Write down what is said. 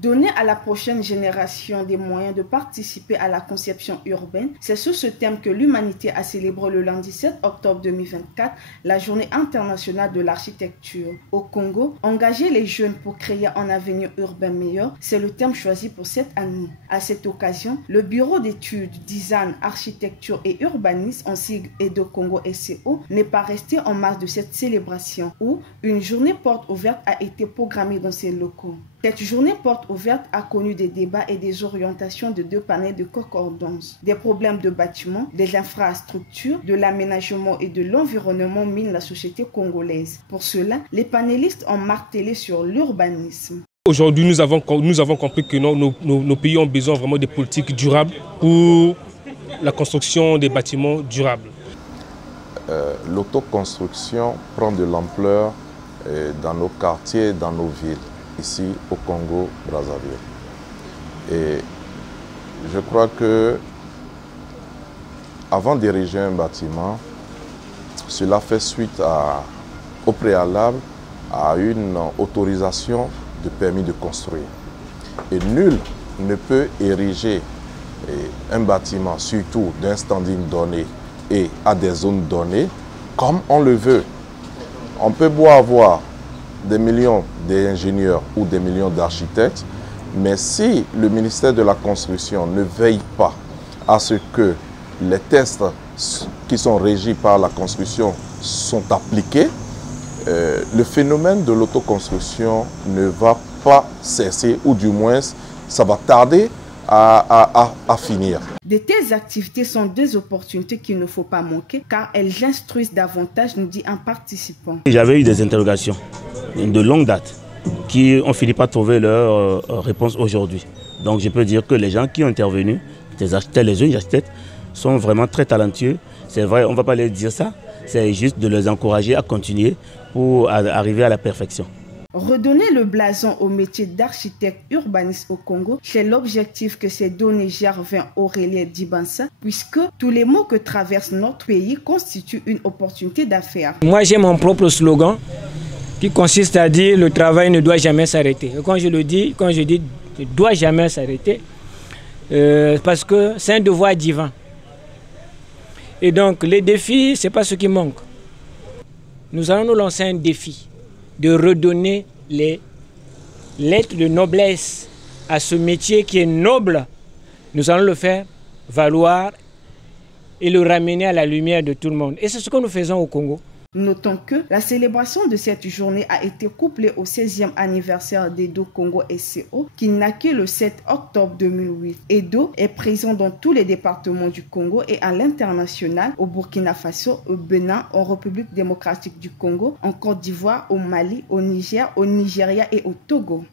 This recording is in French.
Donner à la prochaine génération des moyens de participer à la conception urbaine, c'est sous ce thème que l'humanité a célébré le lundi 7 octobre 2024 la Journée internationale de l'architecture. Au Congo, engager les jeunes pour créer un avenir urbain meilleur, c'est le thème choisi pour cette année. À cette occasion, le Bureau d'études, design, architecture et urbanisme, en sigle Edo-Congo SCO, n'est pas resté en marge de cette célébration où une journée porte ouverte a été programmée dans ses locaux. Cette journée porte ouverte a connu des débats et des orientations de 2 panels de concordance. Des problèmes de bâtiments, des infrastructures, de l'aménagement et de l'environnement minent la société congolaise. Pour cela, les panélistes ont martelé sur l'urbanisme. Aujourd'hui, nous avons compris que nos pays ont besoin vraiment de politiques durables pour la construction des bâtiments durables. L'autoconstruction prend de l'ampleur dans nos quartiers, dans nos villes, ici au Congo-Brazzaville. Et je crois que avant d'ériger un bâtiment, cela fait suite au préalable à une autorisation de permis de construire. Et nul ne peut ériger un bâtiment, surtout d'un standing donné et à des zones données, comme on le veut. On peut beau avoir des millions d'ingénieurs ou des millions d'architectes, mais si le ministère de la Construction ne veille pas à ce que les tests qui sont régis par la construction sont appliqués, le phénomène de l'autoconstruction ne va pas cesser, ou du moins ça va tarder à finir. De telles activités sont des opportunités qu'il ne faut pas manquer car elles instruisent davantage, nous dit un participant. J'avais eu des interrogations de longue date qui ont fini par trouver leur réponse aujourd'hui. Donc je peux dire que les gens qui ont intervenu, les architectes, les jeunes architectes, sont vraiment très talentueux. C'est vrai, on ne va pas leur dire ça, c'est juste de les encourager à continuer pour arriver à la perfection. Redonner le blason au métier d'architecte urbaniste au Congo, c'est l'objectif que s'est donné Gervin Aurélien Dibansa, puisque tous les maux que traverse notre pays constituent une opportunité d'affaires. Moi, j'ai mon propre slogan qui consiste à dire le travail ne doit jamais s'arrêter. Quand je dis ne doit jamais s'arrêter, parce que c'est un devoir divin. Et donc, les défis, ce n'est pas ce qui manque. Nous allons nous lancer un défi de redonner les lettres de noblesse à ce métier qui est noble. Nous allons le faire valoir et le ramener à la lumière de tout le monde. Et c'est ce que nous faisons au Congo. Notons que la célébration de cette journée a été couplée au 16e anniversaire d'Edo-Congo SCO qui naquit le 7 octobre 2008. Edo est présent dans tous les départements du Congo et à l'international, au Burkina Faso, au Bénin, en République démocratique du Congo, en Côte d'Ivoire, au Mali, au Niger, au Nigeria et au Togo.